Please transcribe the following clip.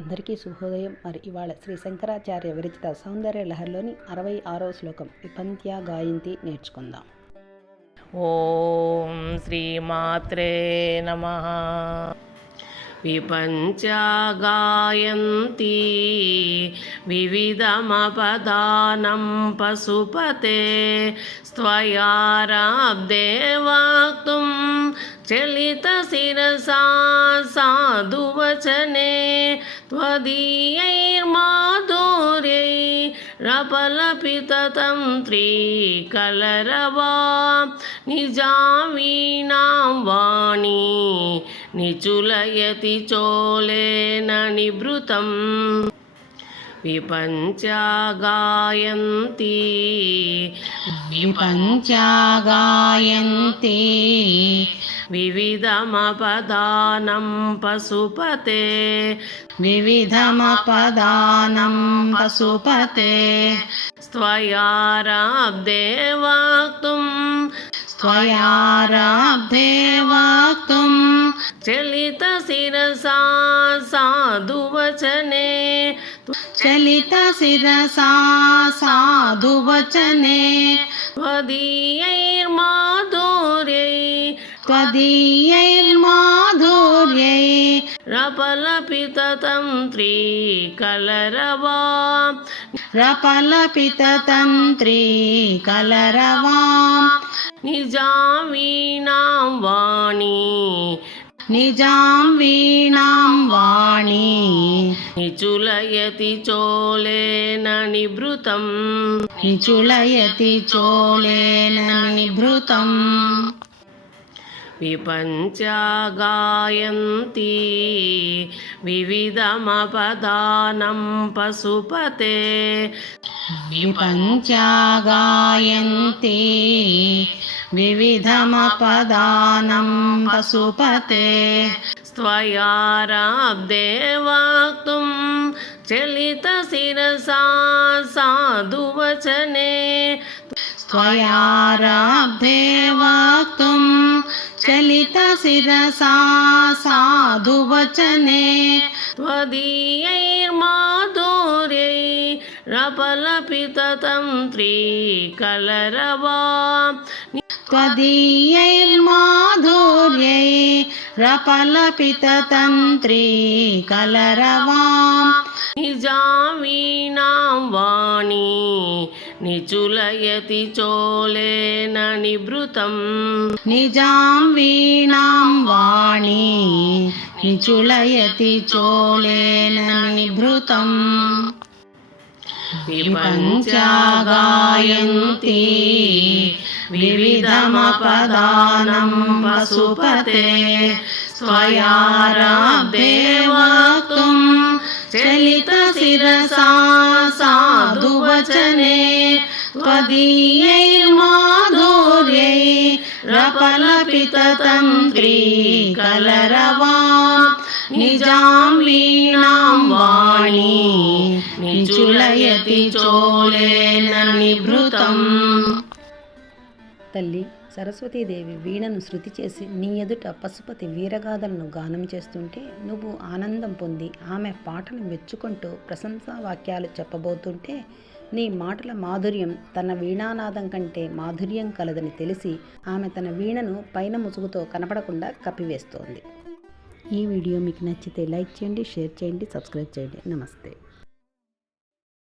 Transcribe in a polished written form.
అందరికీ శుభోదయం. మరి ఇవాళ శ్రీ శంకరాచార్య విరచిత సౌందర్య లహరిలోని 66వ శ్లోకం విపంత్యా గాయంతి నేర్చుకుందాం. ఓం శ్రీమాత్రే నమః. విపంచా గాయంతి వివిధమపదానం పశుపతే స్త్వయారాబ్దే వాక్తుం చలితశిరసా సాధువచనే త్వదీయైర్మాధుర్యై రపలపితతంత్రీ కలరవా నిజావీనాం వాణి నిచులయతి చోలేన నిభృతం. విపంచా గాయంతి వివిధమపదానం పశుపతే స్త్వయారాబ్దే వాక్తుం చలితశిరసా సాధువచనే త్వదీయైర్మాధుర్యై రపలపితతంత్రీ కలరవా నిజాం వీణాం వాణి నిచులయతి చోలేన నిభృతం. విపంచా గాయంతి వివిధమపదానం పశుపతే స్త్వయారాబ్దే వాక్తుం చలితశిరసా సాధువచనే త్వదీయైర్మాధుర్యై రపలపితతంత్రీ కలరవా నిజాం వీణాం వాణి నిచులయతి చోలేన నిభృతం. విపంచా గాయంతి వివిధమపదానం పశుపతే స్త్వయారాబ్దే వాక్తుం చలితశిరసా సాధువచనే త్వదీయైర్మాధుర్యై రపలపితతంత్రీ కలరవా నిజాం వీణాం వాణి నిచులయతి చోలేన నిభృతం. తల్లి సరస్వతీదేవి వీణను శృతి చేసి నీ ఎదుట పశుపతి వీరగాథలను గానం చేస్తుంటే నువ్వు ఆనందం పొంది ఆమె పాటను మెచ్చుకుంటూ ప్రశంసా వాక్యాలు చెప్పబోతుంటే నీ మాటల మాధుర్యం తన వీణానాదం కంటే మాధుర్యం కలదని తెలిసి ఆమె తన వీణను పైన ముసుగుతో కనపడకుండా కప్పివేస్తోంది. ఈ వీడియో మీకు నచ్చితే లైక్ చేయండి, షేర్ చేయండి, సబ్స్క్రైబ్ చేయండి. నమస్తే.